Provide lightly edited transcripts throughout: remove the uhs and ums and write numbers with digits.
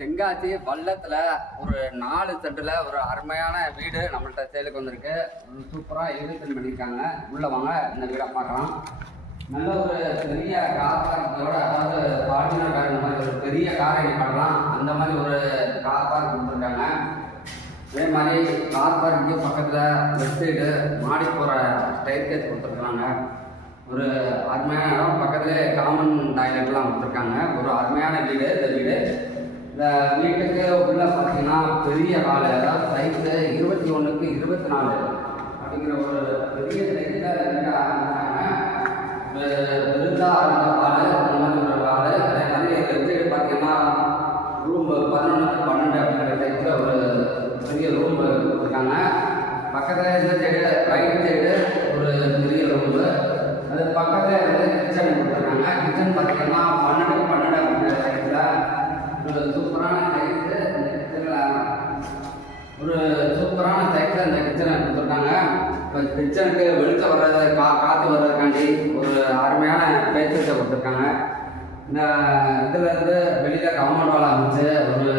தென்காசி வல்லத்தில் ஒரு 4 சென்டில் ஒரு அருமையான வீடு நம்மள்கிட்ட சேலுக்கு வந்திருக்கு. சூப்பராக எலிவேஷன் பண்ணியிருக்காங்க. உள்ளே வாங்க, இந்த வீடை பார்க்கலாம். நல்ல ஒரு பெரிய கார் பார்க்கிங்கோட, அதாவது ஃபார்ச்சுனர் கார் இந்த மாதிரி ஒரு பெரிய காரை பார்க்கலாம். அந்த மாதிரி ஒரு கார் பார்க் கொடுத்துருக்காங்க. அதே மாதிரி கார் பார்க்கிங்கு பக்கத்தில் லெஃப்ட் சைடு மாடி போகிற ஸ்டெயர் கேஸ் கொடுத்துருக்காங்க. ஒரு அருமையான இடம், பக்கத்துலேயே காமன் டாய்லெட்லாம் கொடுத்துருக்காங்க. ஒரு அருமையான வீடு இந்த வீடு. இந்த வீட்டுக்கு உள்ள பார்த்தீங்கன்னா பெரிய ஹாலு, அதாவது சைஸு 21க்கு 24 அப்படிங்கிற ஒரு பெரிய சைஸில் பெருசாக அந்த ஹாலு, அந்த மாதிரி ஒரு ஹாலு. அதே மாதிரி லெஃப்ட் சைடு பார்த்தீங்கன்னா ரூம் 11க்கு 12 அப்படிங்கிற சைஸில் ஒரு பெரிய ரூம் கொடுத்துருக்காங்க. பக்கத்தில் இந்த சைடு ரைட் சைடு ஒரு பெரிய ரூம்பு, அது பக்கத்தில் வந்து கிச்சன் கொடுத்துருக்காங்க. கிச்சன் பார்த்தீங்கன்னா 12க்கு 12 அப்படிங்கிற சைஸில் ஒரு சூப்பரான சைஸு. இந்த கிச்சனில் ஒரு சூப்பரான சைஸில் இந்த கிச்சனை கொடுத்துருக்காங்க. இப்போ கிச்சனுக்கு வெளிச்சம் வர்றது, காற்று வர்றதுக்காண்டி ஒரு அருமையான பேச்சத்தை கொடுத்துருக்காங்க. இந்த இதுலேருந்து வெளியில் காம்பவுண்ட் வால் அமைச்சு ஒரு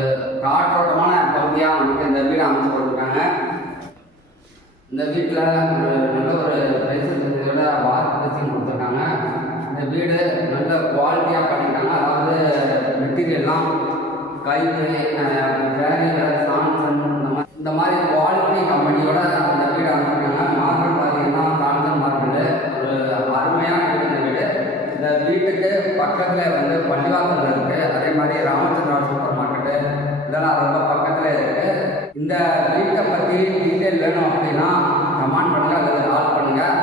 காற்றோட்டமான பகுதியாக நமக்கு இந்த வீடு அமைச்சு கொடுத்துருக்காங்க. இந்த வீட்டில் ஒரு நல்ல ஒரு ரைசோட வாஷ் பேசின் கொடுத்துருக்காங்க. இந்த வீடு நல்ல குவாலிட்டியாக பண்ணியிருக்காங்க. அதாவது மெட்டீரியல்லாம் கைது, வேரியர், சாம்சங் இந்த மாதிரி குவாலிட்டி கம்பெனியோட அந்த வீடு அமைச்சிருக்காங்க. மார்க்கெட் பார்த்தீங்கன்னா சாம்சங் மார்க்கெட்டு. ஒரு அருமையான வீடு இந்த வீடு. இந்த வீட்டுக்கு பக்கத்தில் வந்து பள்ளிவாசல் இருக்குது. அதே மாதிரி ராமச்சந்திரா சூப்பர் மார்க்கெட்டு இதெல்லாம் ரொம்ப பக்கத்தில் இருக்குது. இந்த வீட்டை பற்றி டீட்டெயில் வேணும் அப்படின்னா கமெண்ட் பண்ணுங்கள் அல்லது கால் பண்ணுங்கள்.